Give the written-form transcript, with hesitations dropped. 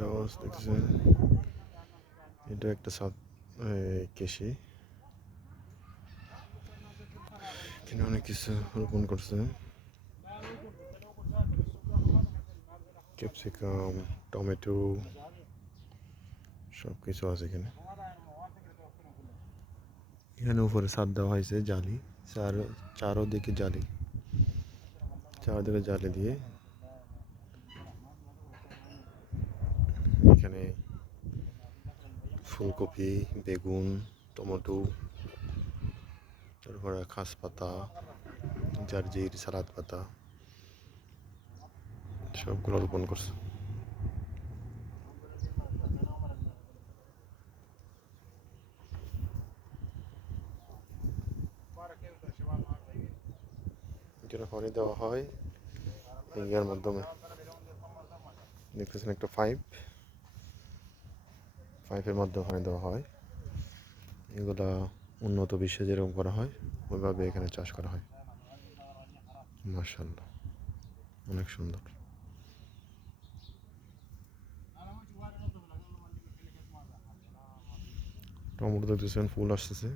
গাছ দেখতেছেন, এটা একটা কেশি, এখানে অনেক কিছু রোপণ করছে, ক্যাপসিকাম, টমেটো, সব কিছু আছে এখানে। এখানে উপরে ছাদ দেওয়া হয়েছে জালি, চারোদিকে জালি, চারদিকে জালি দিয়ে এখানে ফুলকপি, বেগুন, টমেটো, তারপরে খাস পাতা, জারজির, সালাদ পাতা সবগুলো রোপণ করছে। যেটা পানি দেওয়া হয় ইয়ার মাধ্যমে, দেখতেছেন একটা পাইপের মাধ্যমে পানি দেওয়া হয়। এগুলা উন্নত বিশ্বে যেরকম করা হয় ওইভাবে এখানে চাষ করা হয়। মাশাআল্লাহ, অনেক সুন্দর। টমেটো দেখতেছেন ফুল আসতেছে।